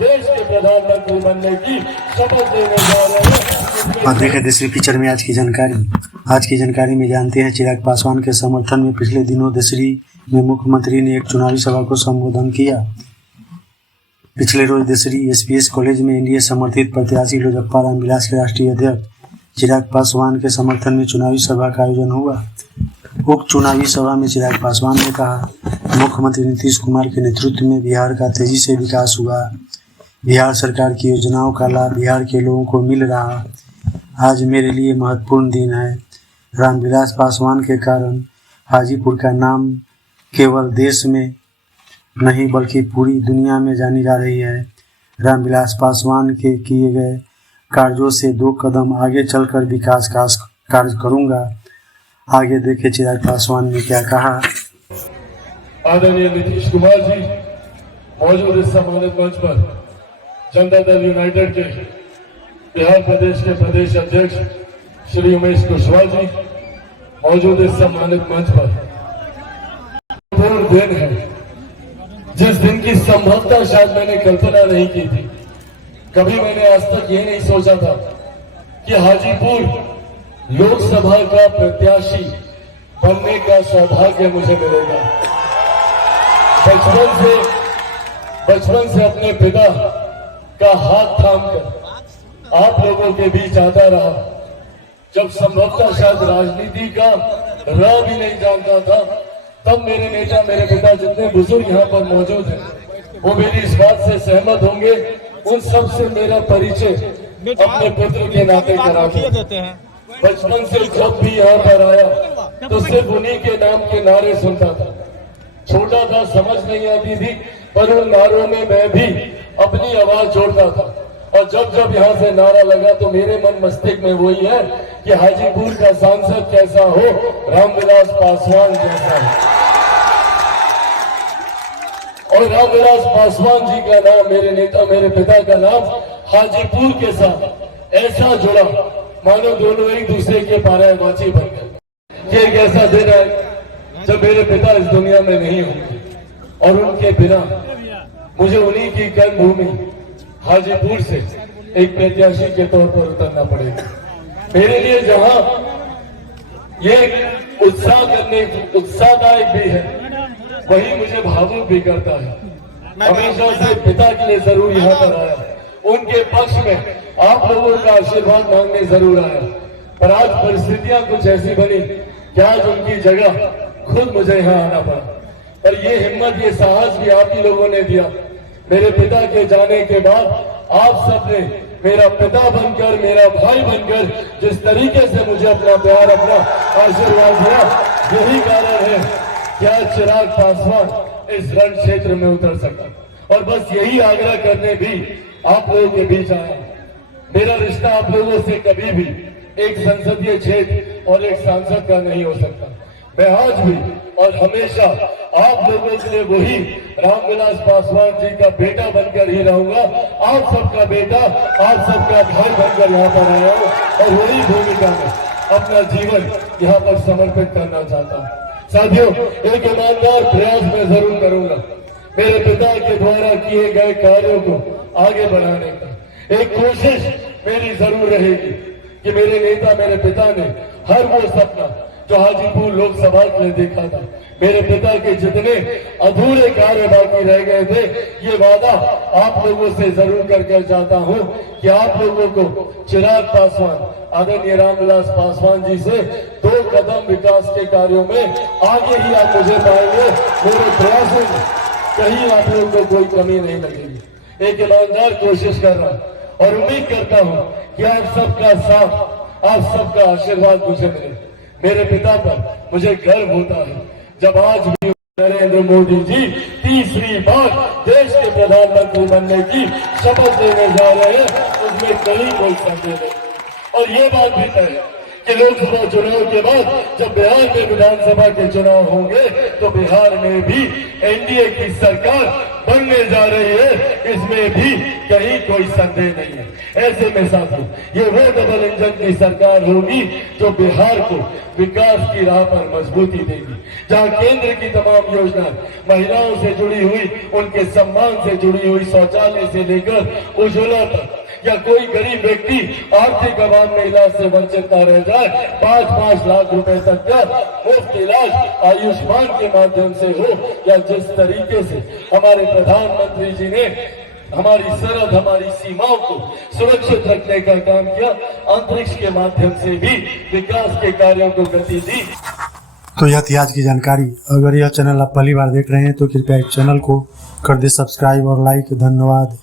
देश के प्रधानमंत्री बनने की शपथ लेने जा रहे हैं। आप देखें दूसरी पिक्चर में आज की जानकारी में जानते हैं चिराग पासवान के समर्थन में पिछले दिनों दसरी में मुख्यमंत्री ने एक चुनावी सभा को संबोधन किया। पिछले रोज दसरी एसपीएस कॉलेज में एनडीए समर्थित प्रत्याशी लोजप्पा रामविलास के राष्ट्रीय अध्यक्ष चिराग पासवान के समर्थन में चुनावी सभा का आयोजन हुआ। उक्त चुनावी सभा में चिराग पासवान ने कहा, मुख्यमंत्री नीतीश कुमार के नेतृत्व में बिहार का तेजी से विकास हुआ। बिहार सरकार की योजनाओं का लाभ बिहार के लोगों को मिल रहा। आज मेरे लिए महत्वपूर्ण दिन है। रामविलास पासवान के कारण हाजीपुर का नाम केवल देश में नहीं बल्कि पूरी दुनिया में जानी जा रही है। रामविलास पासवान के किए गए कार्यों से 2 कदम आगे चलकर विकास का कार्य करूंगा। आगे देखे चिराग पासवान ने क्या कहा। आदरणीय नीतीश कुमार जी मौजूद इस सम्मानित मंच पर जनता दल यूनाइटेड के बिहार प्रदेश के प्रदेश अध्यक्ष श्री उमेश कुशवाहा जी मौजूद इस सम्मानित मंच पर पूर्ण दिन है, जिस दिन की संभवतः शायद मैंने कल्पना नहीं की थी। कभी मैंने आज तक ये नहीं सोचा था कि हाजीपुर लोकसभा का प्रत्याशी बनने का सौभाग्य मुझे मिलेगा। बचपन से अपने पिता का हाथ थामकर आप लोगों के बीच आता रहा। जब संभवतः शायद राजनीति का राह भी नहीं जानता था, तब मेरे नेता मेरे पिता जितने बुजुर्ग यहाँ पर मौजूद हैं वो मेरी इस बात से सहमत होंगे। उन सब से मेरा परिचय अपने पुत्र के नाते करा देते हैं। बचपन से जब भी यहाँ पर आया तो सिर्फ उन्हीं के नाम के नारे सुनता था। छोटा था, समझ नहीं आती थी, पर उन नारों में मैं भी अपनी आवाज जोड़ता था। और जब जब यहाँ से नारा लगा तो मेरे मन मस्तिष्क में वही है कि हाजीपुर का सांसद कैसा हो, रामविलास पासवान जैसा हो। और रामविलास पासवान जी का नाम, मेरे नेता मेरे पिता का नाम हाजीपुर के साथ ऐसा जुड़ा मानो दोनों एक दूसरे के पारायवाची बन गए। ये एक ऐसा दिन है जब मेरे पिता इस दुनिया में नहीं होंगे और उनके बिना मुझे उन्हीं की कर्मभूमि हाजीपुर से एक प्रत्याशी के तौर पर उतरना पड़ेगा। मेरे लिए जहां ये उत्साहदायक भी है, वही मुझे भावुक भी करता है। हमेशा से पिता के लिए जरूर यहाँ पर आया, उनके पक्ष में आप लोगों का आशीर्वाद मांगने जरूर आया, पर आज परिस्थितियां कुछ ऐसी बनी कि आज उनकी जगह खुद मुझे यहाँ आना पड़ा। पर ये हिम्मत, ये साहस भी आप ही लोगों ने दिया। मेरे पिता के जाने के बाद आप सबने मेरा पिता बनकर, मेरा भाई बनकर जिस तरीके से मुझे अपना प्यार, अपना आशीर्वाद दिया, यही कारण है कि आज चिराग पासवान इस रण क्षेत्र में उतर सका। और बस यही आग्रह करने भी आप लोगों के बीच आया। मेरा रिश्ता आप लोगों से कभी भी एक संसदीय क्षेत्र और एक सांसद का नहीं हो सकता। मैं आज भी और हमेशा आप लोगों के लिए वही रामविलास पासवान जी का बेटा बनकर ही रहूंगा। आप सबका बेटा, आप सबका भाई बनकर यहाँ पर आया हूँ और वही भूमिका में अपना जीवन यहाँ पर समर्पित करना चाहता हूँ। साथियों, एक ईमानदार प्रयास मैं जरूर करूंगा मेरे पिता के द्वारा किए गए कार्यों को आगे बढ़ाने का। एक कोशिश मेरी जरूर रहेगी कि मेरे नेता मेरे पिता ने हर वो सपना जो हाजीपुर लोकसभा के लिए देखा था, मेरे पिता के जितने अधूरे कार्य बाकी रह गए थे, ये वादा आप लोगों से जरूर करके चाहता हूं कि आप लोगों को चिराग पासवान, आदरणीय रामविलास पासवान जी से 2 कदम विकास के कार्यों में आगे ही आप मुझे पाएंगे। मेरे प्रयासों में कहीं आप लोगों को कोई कमी नहीं लगेगी। एक ईमानदार कोशिश कर रहा हूं और उम्मीद करता हूं कि आप सबका साथ, आप सबका आशीर्वाद मुझे मिले। मेरे पिता पर मुझे गर्व होता है जब आज भी नरेंद्र मोदी जी तीसरी बार देश के प्रधानमंत्री बनने की शपथ लेने जा रहे हैं, उसमें कोई संदेह नहीं। और ये बात भी तय है कि लोकसभा चुनाव के बाद जब बिहार में विधानसभा के चुनाव होंगे तो बिहार में भी एनडीए की सरकार बनने जा रही है, इसमें इसमें भी कहीं कोई संदेह नहीं है। ऐसे में साथियों, ये वो डबल इंजन की सरकार होगी जो बिहार को विकास की राह पर मजबूती देगी, जहां केंद्र की तमाम योजनाएं महिलाओं से जुड़ी हुई, उनके सम्मान से जुड़ी हुई, शौचालय से लेकर उज्ज्वला तक, या कोई गरीब व्यक्ति आर्थिक अभाव में इलाज से वंचित न रह जाए, 5-5 लाख रुपए तक का मुफ्त इलाज आयुष्मान के माध्यम से हो, या जिस तरीके से हमारे प्रधानमंत्री जी ने हमारी सरहद, हमारी सीमाओं को सुरक्षित रखने का काम किया, अंतरिक्ष के माध्यम से भी विकास के कार्यों को गति दी। तो यह थी आज की जानकारी। अगर यह चैनल आप पहली बार देख रहे हैं तो कृपया इस चैनल को कर दे सब्सक्राइब और लाइक। धन्यवाद।